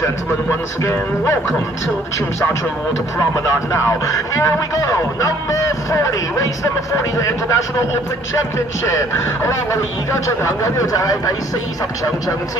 Gentlemen, once again, welcome to the Chimsatra Water Promenade now. Here we go, number 40, race number 40 嘅 International Open Championship。好啦，我哋而家進行緊嘅就係第40場場次，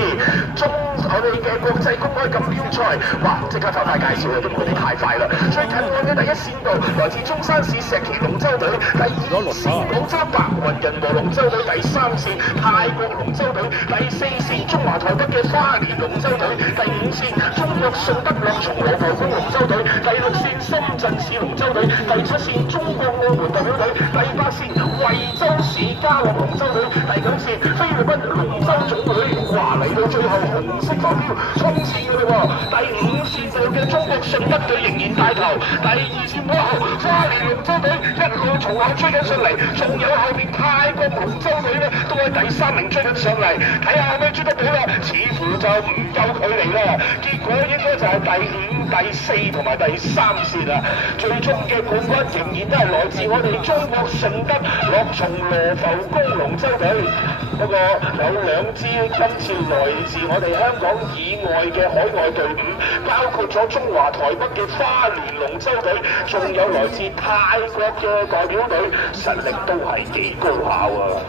我哋嘅國際公開錦標賽。哇！即刻就太介紹啦，因為我哋太快啦。最近岸嘅第一線道來自中山市石岐龍舟隊，第二線廣州白雲人和龍舟隊，第三線泰國龍舟隊，第四線中華台北嘅花蓮龍舟隊，第五線中國順德樂從羅浮宮龍舟隊，第六線深圳市龍舟隊，第七線中國澳門代表隊，第八線惠州市嘉樂龍舟隊，第九線菲律賓龍舟總會。哇！嚟到最後紅色浮標衝線嘅嘞喎，第五線隊嘅中國順德隊仍然帶頭，第二線過後花蓮龍舟隊一路從後追緊上嚟，仲有後面泰國龍舟隊咧都喺第三名追緊上嚟，睇下可唔可以追得到啦？似乎就唔夠距離啦，結果應該就係第五、第四同埋第三線啦。最終嘅冠軍仍然都係來自我哋中國順德樂從羅浮宮龍舟隊。不過有兩支今次來自我哋香港以外嘅海外隊伍，包括咗中華台北嘅花蓮龍舟隊，仲有來自泰國嘅代表隊，實力都係幾高效啊！